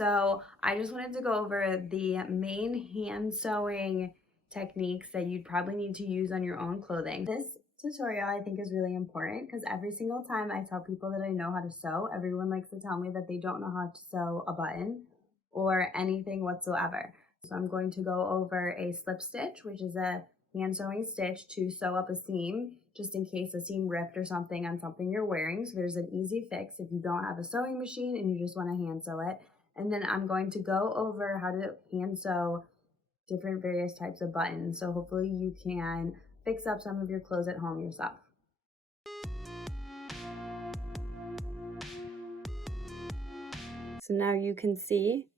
So I just wanted to go over the main hand sewing techniques that you'd probably need to use on your own clothing. This tutorial I think is really important because every single time I tell people that I know how to sew, everyone likes to tell me that they don't know how to sew a button or anything whatsoever. So I'm going to go over a slip stitch, which is a hand sewing stitch to sew up a seam just in case a seam ripped or something on something you're wearing. So there's an easy fix if you don't have a sewing machine and you just want to hand sew it. And then I'm going to go over how to hand sew different various types of buttons. So hopefully you can fix up some of your clothes at home yourself. So now you can see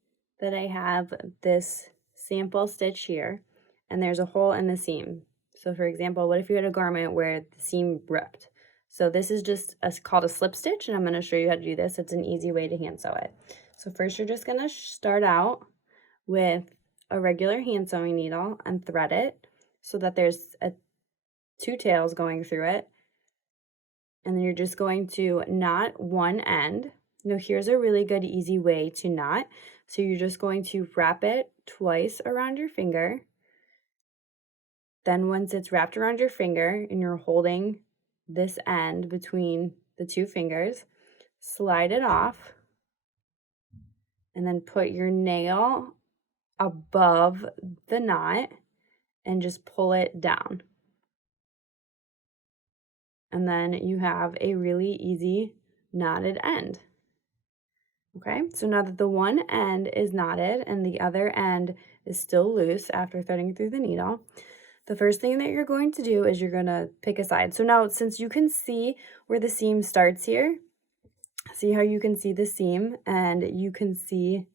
that I have this sample stitch here and there's a hole in the seam. So for example, what if you had a garment where the seam ripped? So this is just called a slip stitch, and I'm going to show you how to do this. It's an easy way to hand sew it. So first you're just going to start out with a regular hand sewing needle and thread it so that there's two tails going through it. And then you're just going to knot one end. Now here's a really good easy way to knot. So you're just going to wrap it twice around your finger. Then once it's wrapped around your finger and you're holding this end between the two fingers, slide it off and then put your nail above the knot and just pull it down. And then you have a really easy knotted end. Okay, so now that the one end is knotted and the other end is still loose after threading through the needle, the first thing that you're going to do is you're going to pick a side. So now since you can see where the seam starts here, see how you can see the seam and you can see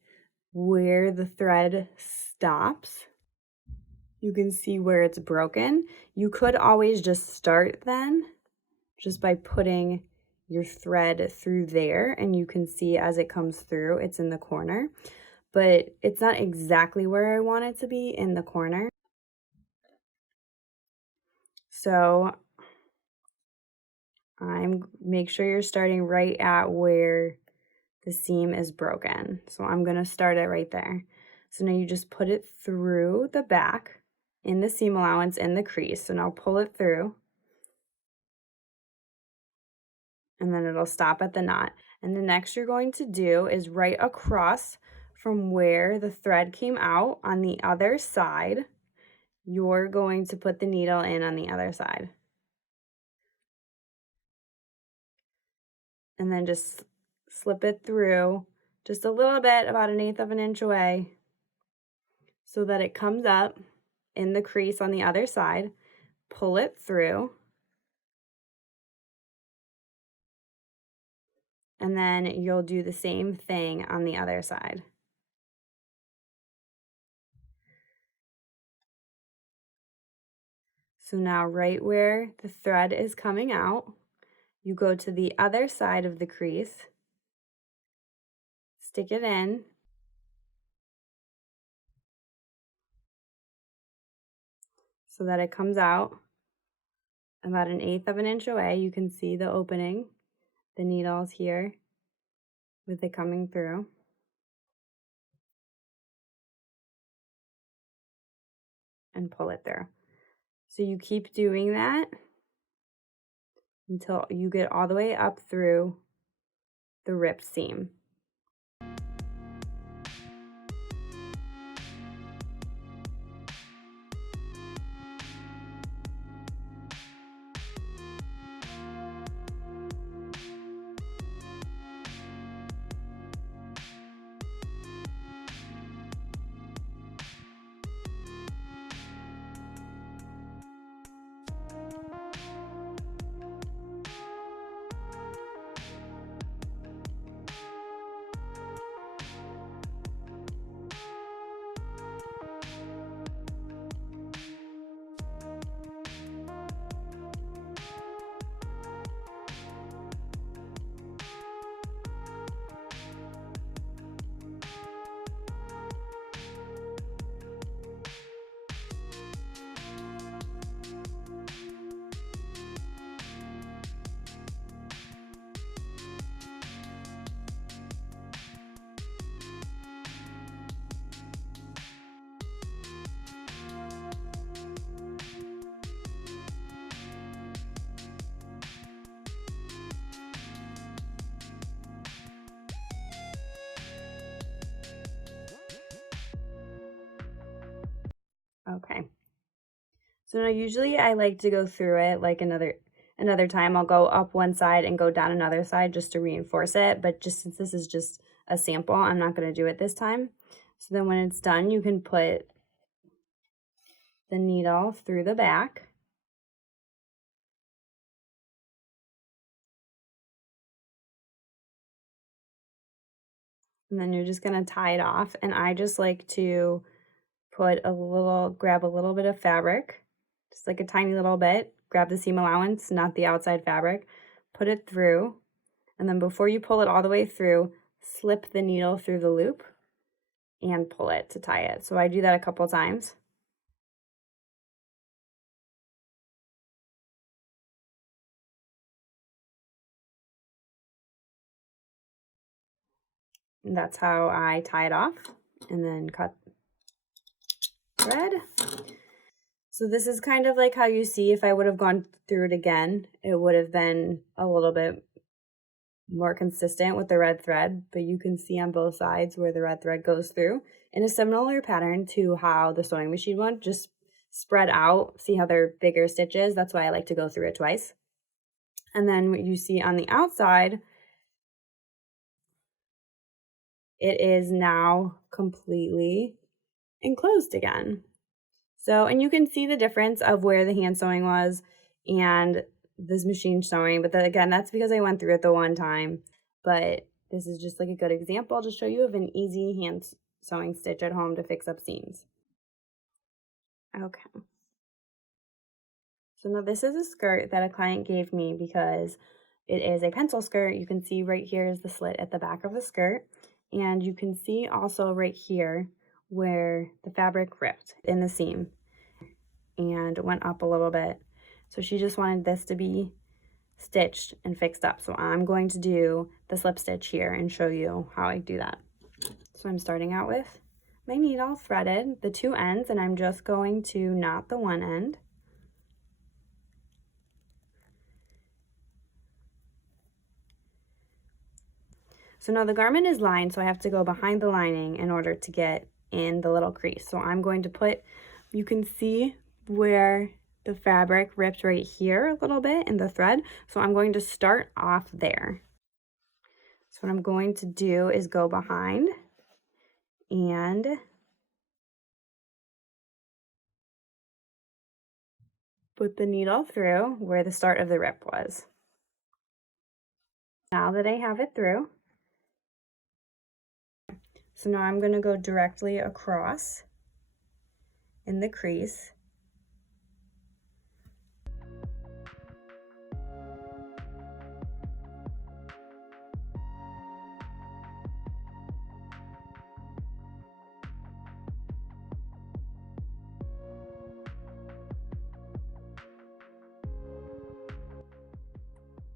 where the thread stops. You can see where it's broken. You could always just start then just by putting your thread through there, and you can see as it comes through, it's in the corner, but it's not exactly where I want it to be in the corner. So make sure you're starting right at where the seam is broken. So I'm going to start it right there. So now you just put it through the back in the seam allowance in the crease. So now pull it through. And then it'll stop at the knot. And the next you're going to do is right across from where the thread came out on the other side, you're going to put the needle in on the other side. And then just slip it through just a little bit, about 1/8 of an inch away, so that it comes up in the crease on the other side. Pull it through. And then you'll do the same thing on the other side. So now right where the thread is coming out, you go to the other side of the crease, stick it in, so that it comes out about 1/8 of an inch away. You can see the opening, the needles here with it coming through. And pull it through. So you keep doing that until you get all the way up through the ripped seam. Okay. So now usually I like to go through it like another time. I'll go up one side and go down another side just to reinforce it. But just since this is just a sample, I'm not going to do it this time. So then when it's done, you can put the needle through the back. And then you're just going to tie it off. And I just like to grab a little bit of fabric, just like a tiny little bit, grab the seam allowance, not the outside fabric, put it through, and then before you pull it all the way through, slip the needle through the loop and pull it to tie it. So I do that a couple times. And that's how I tie it off, and then cut thread. So this is kind of like how you see if I would have gone through it again, it would have been a little bit more consistent with the red thread, but you can see on both sides where the red thread goes through in a similar pattern to how the sewing machine one, just spread out. See how they're bigger stitches? That's why I like to go through it twice. And then what you see on the outside, it is now completely enclosed again. So, and you can see the difference of where the hand sewing was and this machine sewing, but again, that's because I went through it the one time. But this is just like a good example to show you of an easy hand sewing stitch at home to fix up seams. Okay. So now this is a skirt that a client gave me because it is a pencil skirt. You can see right here is the slit at the back of the skirt. And you can see also right here where the fabric ripped in the seam and went up a little bit. So she just wanted this to be stitched and fixed up. So I'm going to do the slip stitch here and show you how I do that. So I'm starting out with my needle threaded, the two ends, and I'm just going to knot the one end. So now the garment is lined, so I have to go behind the lining in order to get in the little crease. So I'm going to put, you can see where the fabric ripped right here a little bit in the thread. So I'm going to start off there. So what I'm going to do is go behind and put the needle through where the start of the rip was. Now that I have it through, so now I'm going to go directly across in the crease.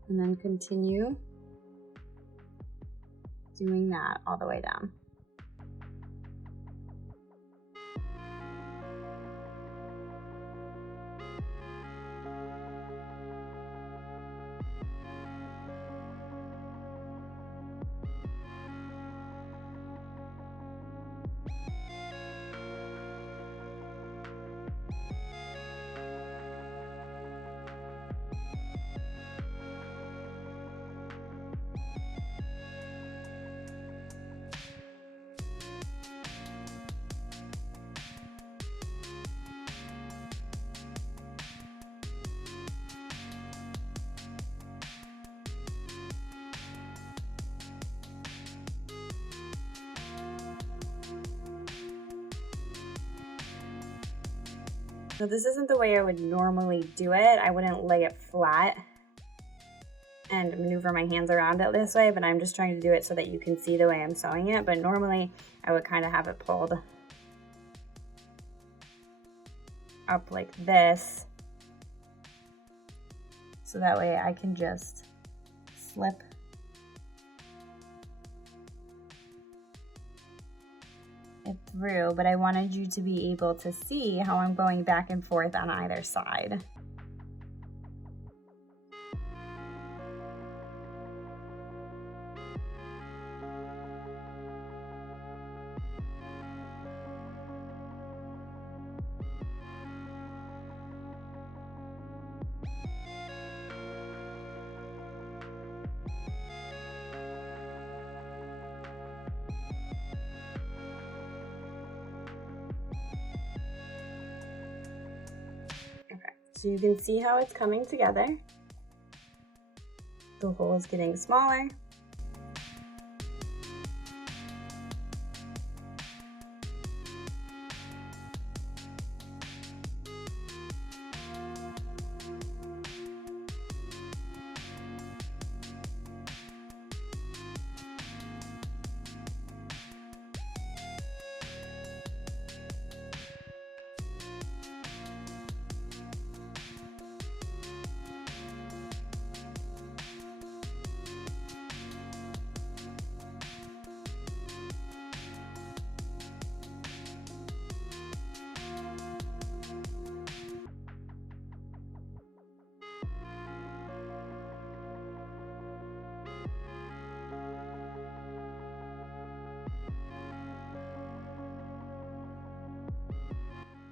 And then continue doing that all the way down. So this isn't the way I would normally do it. I wouldn't lay it flat and maneuver my hands around it this way, but I'm just trying to do it so that you can see the way I'm sewing it. But normally I would kind of have it pulled up like this, so that way I can just slip it through, but I wanted you to be able to see how I'm going back and forth on either side. So you can see how it's coming together. The hole is getting smaller.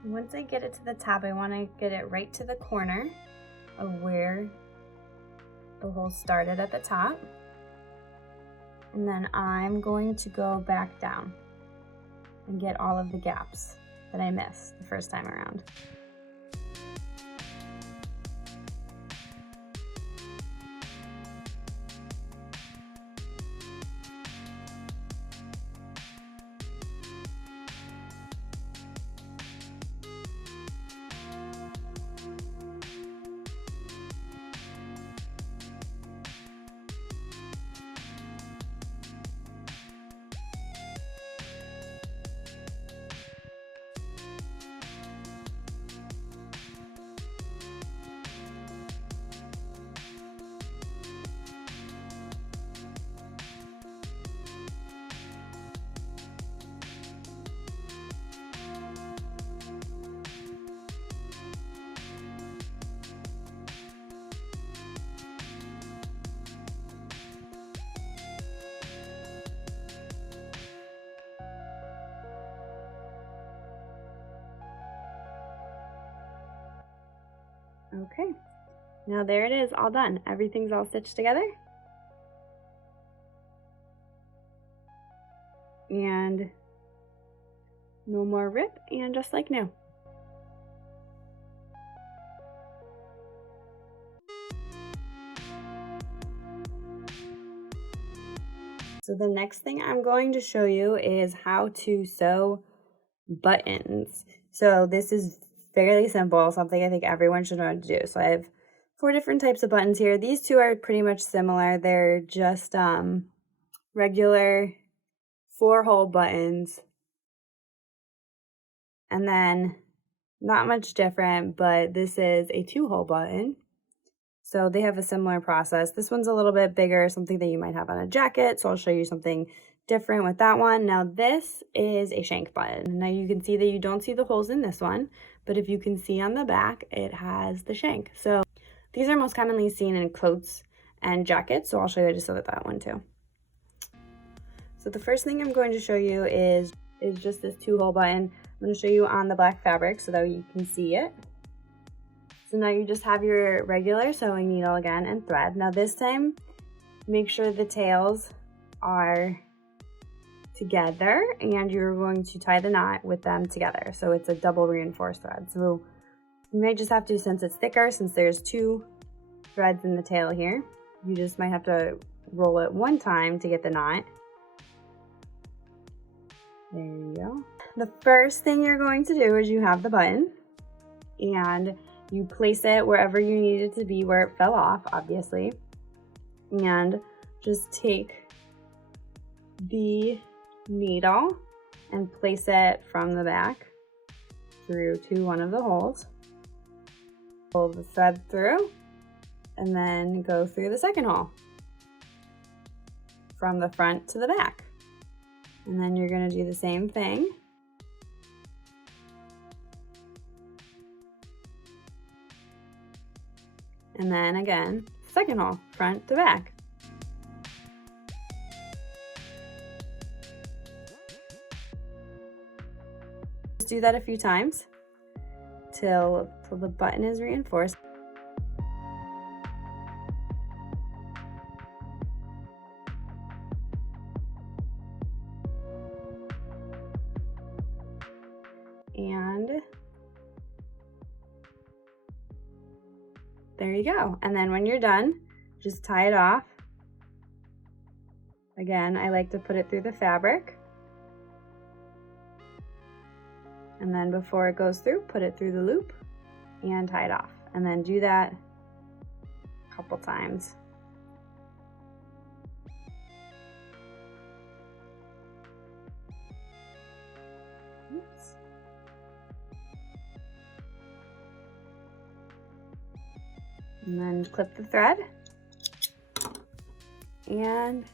Once I get it to the top, I want to get it right to the corner of where the hole started at the top. And then I'm going to go back down and get all of the gaps that I missed the first time around. Okay, now there it is, all done. Everything's all stitched together. And no more rip, and just like new. So the next thing I'm going to show you is how to sew buttons. So this is fairly simple, something I think everyone should know how to do. So I have 4 different types of buttons here. These 2 are pretty much similar. They're just regular 4-hole buttons. And then not much different, but this is a 2-hole button. So they have a similar process. This one's a little bit bigger, something that you might have on a jacket. So I'll show you something different with that one. Now this is a shank button. Now you can see that you don't see the holes in this one, but if you can see on the back, it has the shank. So these are most commonly seen in coats and jackets. So I'll show you how to sew that one too. So the first thing I'm going to show you is just this 2-hole button. I'm going to show you on the black fabric so that you can see it. So now you just have your regular sewing needle again and thread. Now this time, make sure the tails are together and you're going to tie the knot with them together. So it's a double reinforced thread. So you might just have to, since it's thicker, since there's 2 threads in the tail here, you just might have to roll it 1 time to get the knot. There you go. The first thing you're going to do is you have the button and you place it wherever you need it to be, where it fell off, obviously. And just take the needle and place it from the back through to one of the holes. Pull the thread through and then go through the second hole from the front to the back. And then you're going to do the same thing. And then again, second hole, front to back. Just do that a few times till the button is reinforced. And There you go. And then when you're done, just tie it off. Again, I like to put it through the fabric. And then before it goes through, put it through the loop and tie it off. And then do that a couple times. Oops. And then clip the thread. And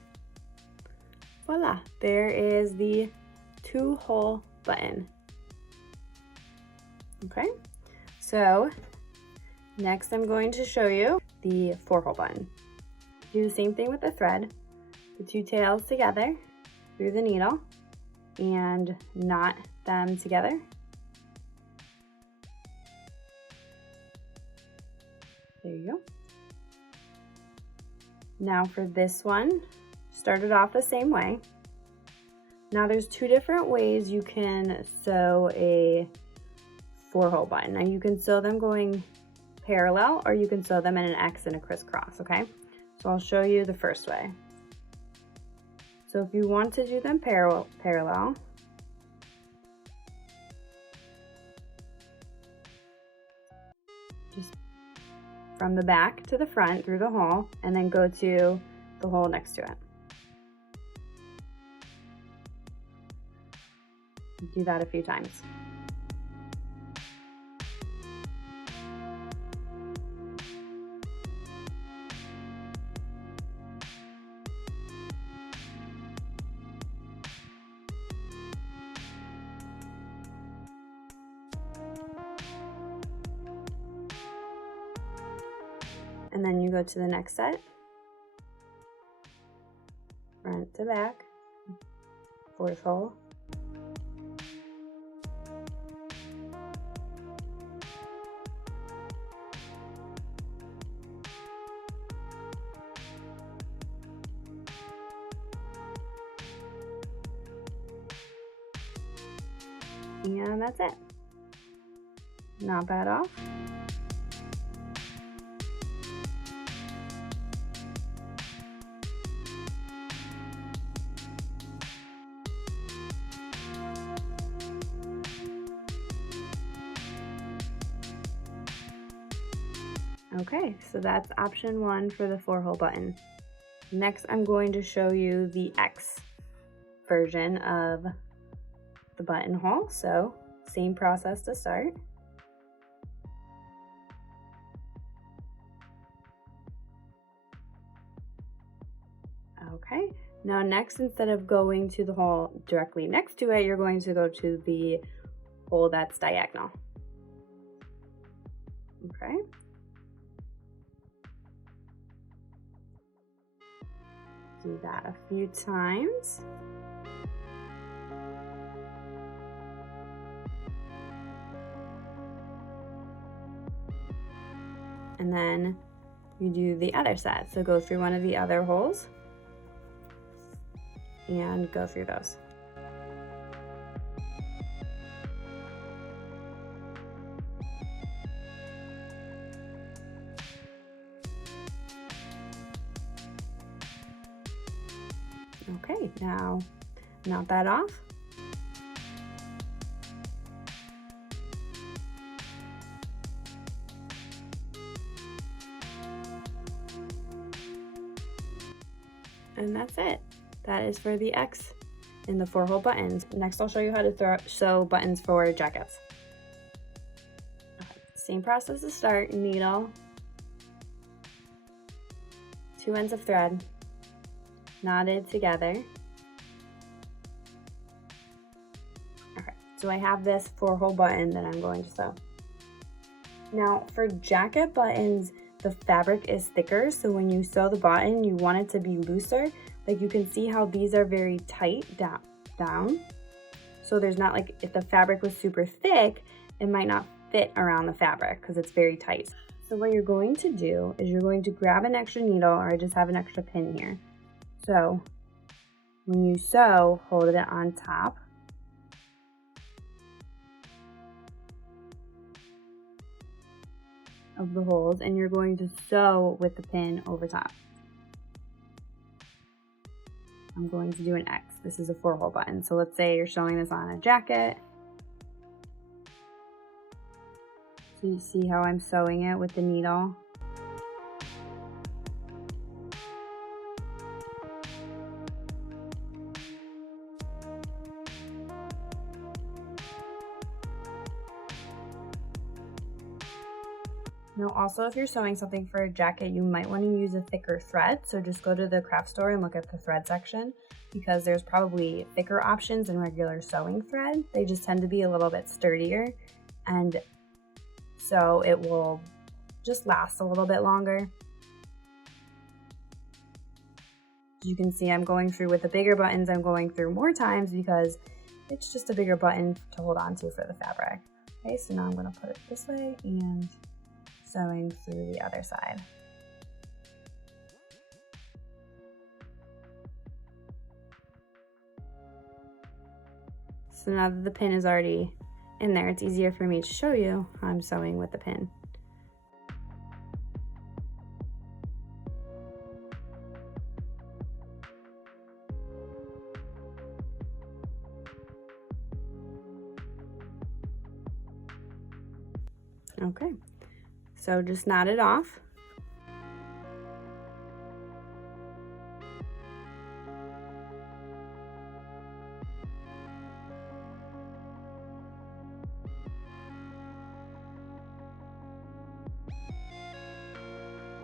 voila, there is the 2-hole button. Okay, so next I'm going to show you the 4-hole button. Do the same thing with the thread, the 2 tails together through the needle and knot them together. There you go. Now for this one, start it off the same way. Now there's 2 different ways you can sew a 4-hole button. Now you can sew them going parallel, or you can sew them in an X and a crisscross, okay? So I'll show you the first way. So if you want to do them parallel, just from the back to the front through the hole, and then go to the hole next to it. Do that a few times. And then you go to the next set, front to back, 4th hole, and that's it. Knot that off. Okay, so that's option 1 for the 4-hole button. Next, I'm going to show you the X version of the buttonhole. So, same process to start. Okay, now next, instead of going to the hole directly next to it, you're going to go to the hole that's diagonal. Okay. Do that a few times. And then you do the other side. So go through one of the other holes and go through those. Okay, now knot that off. And that's it. That is for the X in the 4-hole buttons. Next, I'll show you how to sew buttons for jackets. Okay, same process to start. Needle, 2 ends of thread, knotted together. Okay, so I have this 4-hole button that I'm going to sew. Now for jacket buttons, the fabric is thicker, so when you sew the button, you want it to be looser. Like you can see how these are very tight down. So there's not, like, if the fabric was super thick, it might not fit around the fabric because it's very tight. So what you're going to do is you're going to grab an extra needle, or I just have an extra pin here. So when you sew, hold it on top. of the holes, and you're going to sew with the pin over top. I'm going to do an X. This is a 4-hole button. So let's say you're sewing this on a jacket. So you see how I'm sewing it with the needle? Now also, if you're sewing something for a jacket, you might want to use a thicker thread. So just go to the craft store and look at the thread section, because there's probably thicker options than regular sewing thread. They just tend to be a little bit sturdier, and so it will just last a little bit longer. As you can see, I'm going through with the bigger buttons, I'm going through more times because it's just a bigger button to hold on to for the fabric. Okay, so now I'm going to put it this way and sewing through the other side. So now that the pin is already in there, it's easier for me to show you how I'm sewing with the pin. Okay, so just knot it off.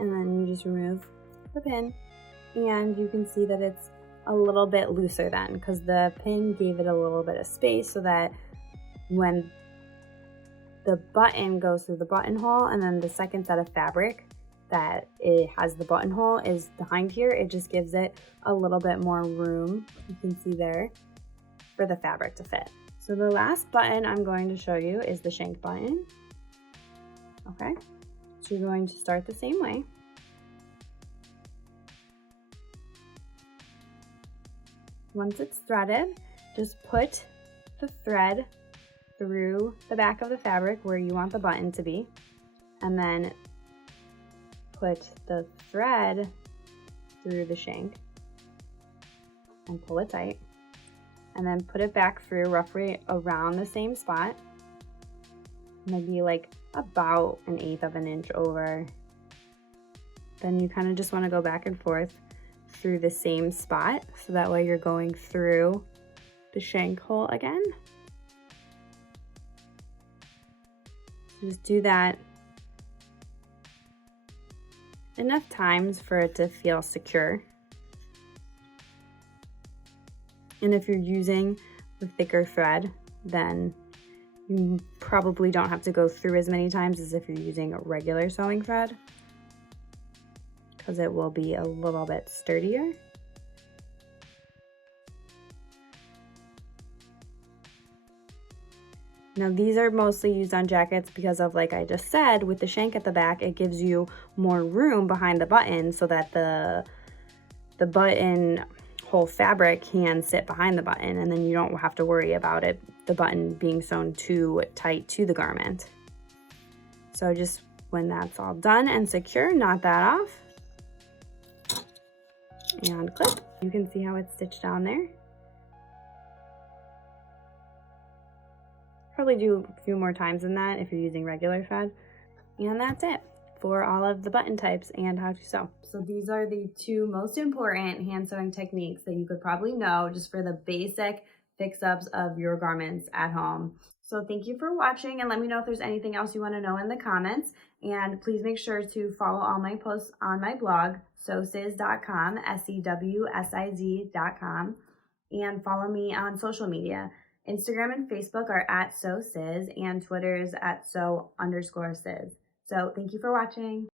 And then you just remove the pin, and you can see that it's a little bit looser then, because the pin gave it a little bit of space so that when the button goes through the buttonhole, and then the second set of fabric that it has the buttonhole is behind here, it just gives it a little bit more room, you can see there, for the fabric to fit. So the last button I'm going to show you is the shank button. Okay, so you're going to start the same way. Once it's threaded, just put the thread through the back of the fabric where you want the button to be, and then put the thread through the shank and pull it tight, and then put it back through roughly around the same spot, maybe like about 1/8 of an inch over. Then you kind of just want to go back and forth through the same spot, so that way you're going through the shank hole again. Just do that enough times for it to feel secure. And if you're using the thicker thread, then you probably don't have to go through as many times as if you're using a regular sewing thread, because it will be a little bit sturdier. Now these are mostly used on jackets because of, like I just said, with the shank at the back, it gives you more room behind the button so that the button whole fabric can sit behind the button, and then you don't have to worry about the button being sewn too tight to the garment. So just when that's all done and secure, knot that off and clip. You can see how it's stitched down there. Probably do a few more times than that if you're using regular thread. And that's it for all of the button types and how to sew. So these are the 2 most important hand sewing techniques that you could probably know just for the basic fix-ups of your garments at home. So thank you for watching, and let me know if there's anything else you want to know in the comments. And please make sure to follow all my posts on my blog, sewsiz.com, SEWSIZ.com, and follow me on social media. Instagram and Facebook are @sewsiz, and Twitter is @sew_siz. So thank you for watching.